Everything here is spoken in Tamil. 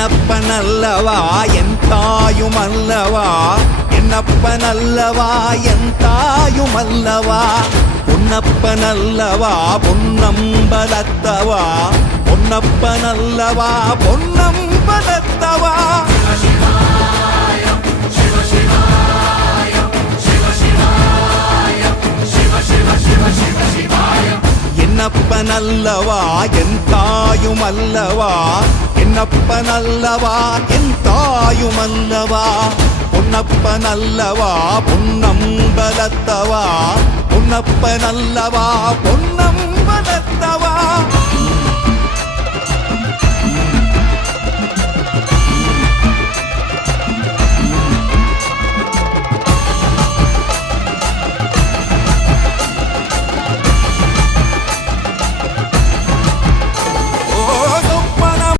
என்னப்பனல்லவா என் தாயுமல்லவா, என்னப்பனல்லவா என் தாயுமல்லவா, பொன்னப்பனல்லவா பொன்னம்பலத்தவா, பொன்னப்பனல்லவா பொன்னம்பலத்தவா. என்னப்பனல்லவா என் தாயுமல்லவா, என்னப்பனல்லவா என் தாயுமல்லவா, பொன்னப்பனல்லவா பொன்னம்பலத்தவா, பொன்னப்பனல்லவா பொன்னம்பலத்தவா.